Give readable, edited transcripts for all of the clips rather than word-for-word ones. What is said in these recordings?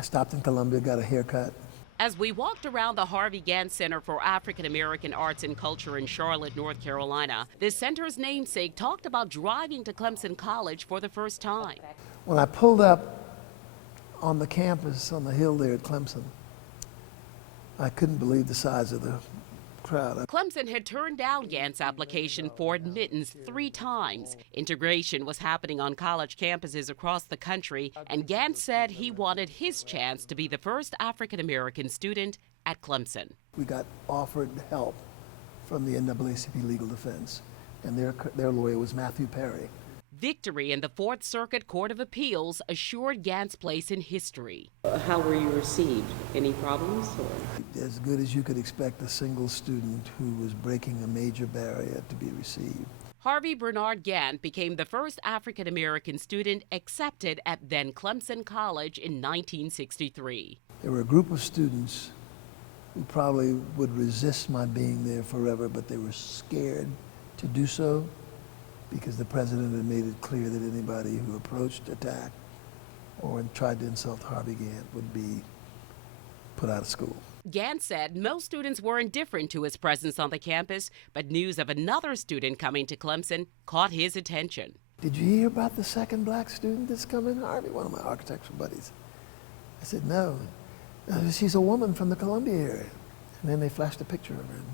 I stopped in Columbia, got a haircut. As we walked around the Harvey Gant Center for African American Arts and Culture in Charlotte, North Carolina, the center's namesake talked about driving to Clemson College for the first time. When I pulled up on the campus on the hill there at Clemson, I couldn't believe the size of the crowd. Clemson had turned down Gant's application for admittance 3 times. Integration was happening on college campuses across the country, and Gant said he wanted his chance to be the first African-American student at Clemson. We got offered help from the NAACP Legal Defense, and their lawyer was Matthew Perry. Victory in the Fourth Circuit Court of Appeals assured Gant's place in history. How were you received? Any problems? Or? As good as you could expect a single student who was breaking a major barrier to be received. Harvey Bernard Gant became the first African-American student accepted at then Clemson College in 1963. There were a group of students who probably would resist my being there forever, but they were scared to do so, because the president had made it clear that anybody who approached, attacked, or tried to insult Harvey Gant would be put out of school. Gant said most students were indifferent to his presence on the campus, but news of another student coming to Clemson caught his attention. Did you hear about the second black student that's coming, Harvey? One of my architectural buddies. I said, no. She's a woman from the Columbia area. And then they flashed a picture of her and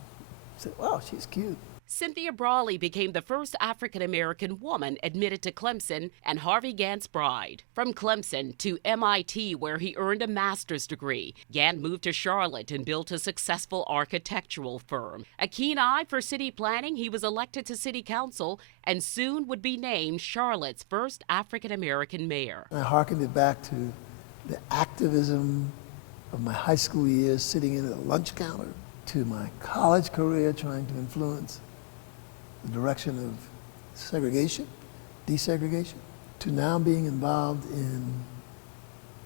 said, wow, she's cute. Cynthia Brawley became the first African-American woman admitted to Clemson and Harvey Gant's bride. From Clemson to MIT, where he earned a master's degree, Gant moved to Charlotte and built a successful architectural firm. A keen eye for city planning, he was elected to city council and soon would be named Charlotte's first African-American mayor. I hearkened it back to the activism of my high school years, sitting in at a lunch counter, to my college career trying to influence the direction of segregation, desegregation, to now being involved in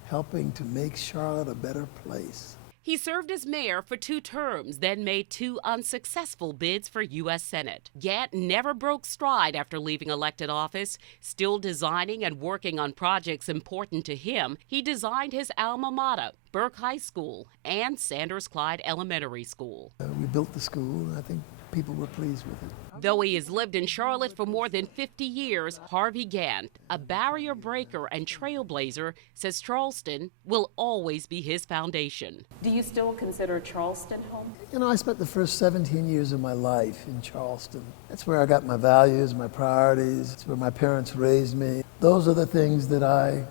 helping to make Charlotte a better place. He served as mayor for 2 terms, then made 2 unsuccessful bids for U.S. Senate. Gant never broke stride after leaving elected office. Still designing and working on projects important to him, he designed his alma mater, Burke High School, and Sanders Clyde Elementary School. We built the school, and I think people were pleased with it. Though he has lived in Charlotte for more than 50 years, Harvey Gant, a barrier breaker and trailblazer, says Charleston will always be his foundation. Do you still consider Charleston home? You know, I spent the first 17 years of my life in Charleston. That's where I got my values, my priorities. It's where my parents raised me. Those are the things that I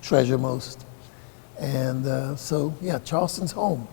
treasure most. And so, yeah, Charleston's home.